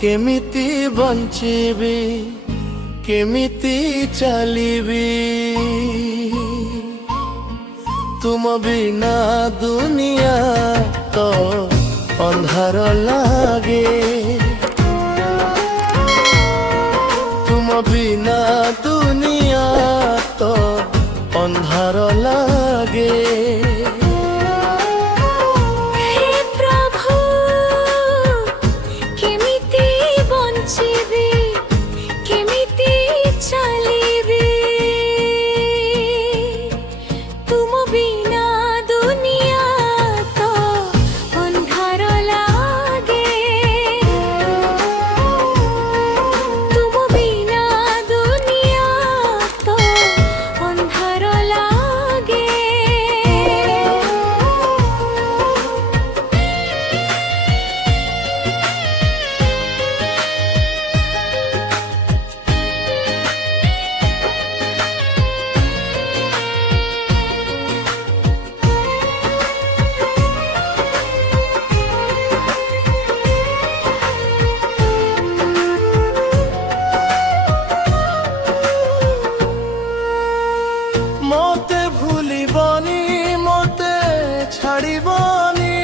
केमिति बंचिबी केमिति चलिबी तुम बिना दुनिया तो अंधार लागे तुम बिना दुनिया तो अंधार लागे मोते भूलिबनी मोते छाड़िबनी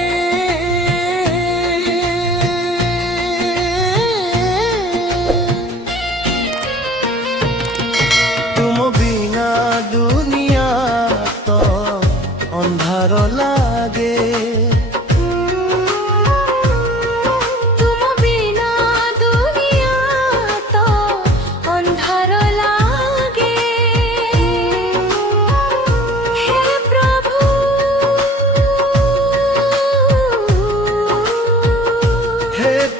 तुम बिना दुनिया तो अंधार लागे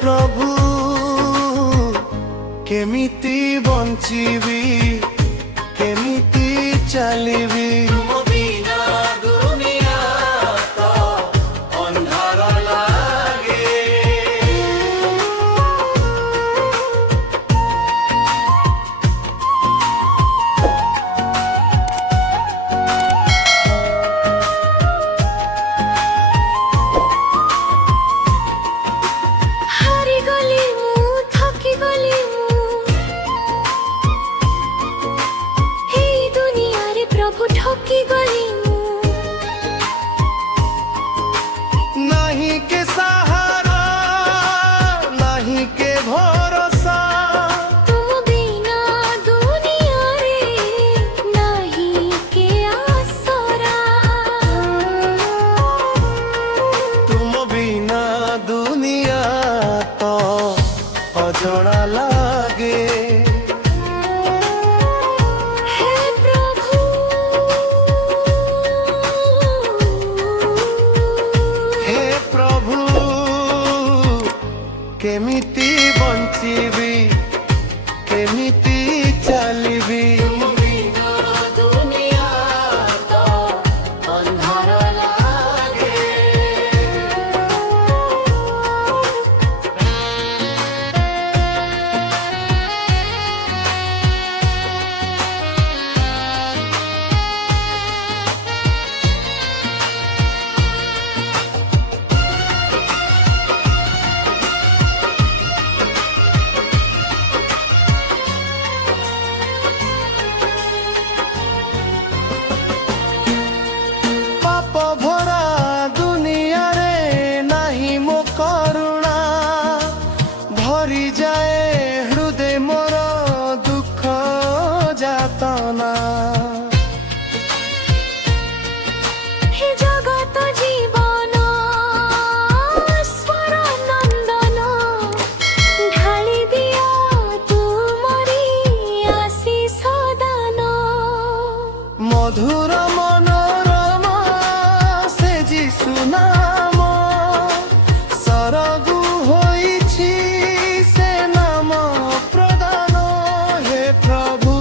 प्रभु केमिति बंचिबी केमिति चलिबी नहीं के सहारा नहीं के भरोसा तुम बिना दुनिया रे नहीं के आसरा तुम बिना दुनिया तो अजଣା लागे केमिति बंचिबी केमिति चलिबी दुनिया तो अंधार लागे भरा दुनिया रे नहीं मो करुणा भरी जाए हृदय मोर दुख जातना हे जगत जीवन स्वर नंदन ढाली दिया तुमरी आशीष दान मधुर नाम सरगु होइछि से नाम प्रदान हे प्रभु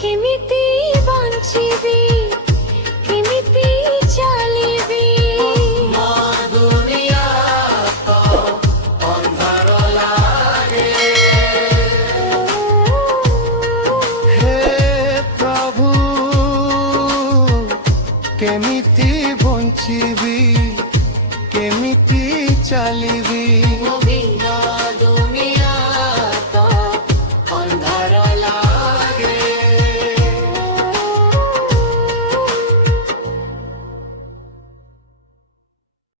केमिति बंचिबी केमिति चलिबी दुनिया तो अंधार କେମିତି ବଞ୍ଚିବି କେମିତି ଚାଲିବି